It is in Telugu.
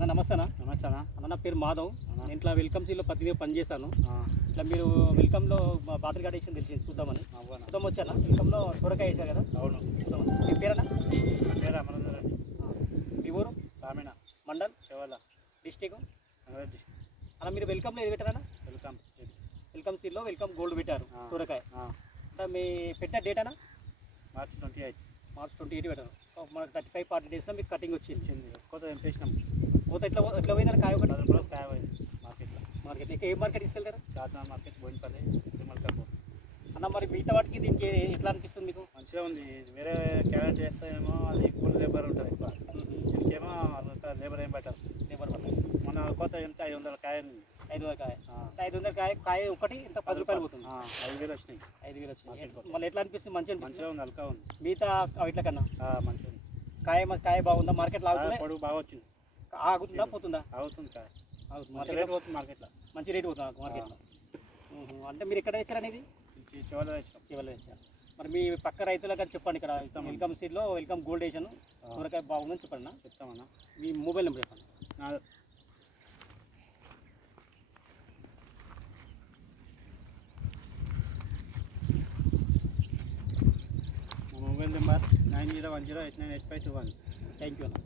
అన్న నమస్తే అన్న. నమస్తే అన్న. అన్న నా పేరు మాధవ్. అన్న. నేను ఇట్లా వెల్కమ్ సీలో ప్రతిదీ పనిచేస్తాను. ఇట్లా మీరు వెల్కమ్లో బాత్రూమ్ గార్డ్ వేసిన తెలిసింది చూద్దామని చూద్దాం వచ్చాను. వెల్కమ్లో సొరకాయ వేసారు కదా. అవును. చూద్దామని. మీ పేరన్నా? పేరు అమరేందర్ రెడ్డి. మీ ఊరు? గ్రామీణ మండల్ చెవల డిస్టిక్ రంగారెడ్డి డిస్ట్రిక్ట్. అన్న మీరు వెల్కమ్లో ఏది పెట్టారన్నా? వెల్కమ్. వెల్కమ్ సీలో వెల్కమ్ గోల్డ్ పెట్టారు సొరకాయ. ఆ. అంటే మీ పెట్టిన డేట్ అన్న? మార్చి 28 మార్చ్ 28 పెట్టారు. మనకు 35-40 డేస్లో మీకు కటింగ్ వచ్చింది. కొత్త ఎంపేసినాం. పోతే ఎట్లా ఎట్లా పోయిందని కాయ ఒకటి 10 రూపాయలు కాయ పోయింది మార్కెట్లో. మార్కెట్ ఇంకా ఏ మార్కెట్ తీసుకెళ్తారు చార్మినార్ మార్కెట్, బోయినపల్లి, తిరుమలకపూర్. అన్న? మరి మిగతా వాటికి దీనికి ఎట్లా అనిపిస్తుంది మీకు? మంచిగా ఉంది. వేరే క్యారెట్ చేస్తేనేమో అది ఫుల్ లేబర్ ఉంటుంది ఎక్కువ. దీనికేమో అంత లేబర్ ఏం పెట్టారు. లేబర్ వల్ల మన కొత్త ఎంత 500 కాయ ఉంది. 500 కాయ. 500 కాయ కాయ ఒకటి ఇంత 10 రూపాయలు పోతుంది. 5,000 వచ్చినాయి. 5,000 వచ్చినాయి. మళ్ళీ ఎట్లా అనిపిస్తుంది? మంచిగా అనిపిస్తుంది. మంచిగా ఉంది, హల్కా ఉంది. మిగతా ఇట్ల కన్నా మంచిగా ఉంది. కాయ బాగుందా? మార్కెట్ లాగుతుందా? పొడుగు బాగా వచ్చింది. ఆగుతుందా పోతుందా? అవుతుంది కాయ. ఆగుతుంది. మంచి రేట్ పోతుంది మార్కెట్లో. మంచి రేట్ పోతుంది మార్కెట్లో. అంటే మీరు ఎక్కడ తెచ్చారు అనేది? చివరిలో తెచ్చాం. చివరిలో తెచ్చారు. మరి మీ పక్క రైతులకు అని చెప్పండి. ఇక్కడ వెల్కమ్ సీడ్లో వెల్కమ్ గోల్డ్ వేసాను సొరకాయ బాగుందని చెప్పండి అన్న. చెప్తామన్నా. మీ మొబైల్ నెంబర్ చెప్పండి. నా మొబైల్ నెంబర్ 9010898521. థ్యాంక్ యూ అన్న.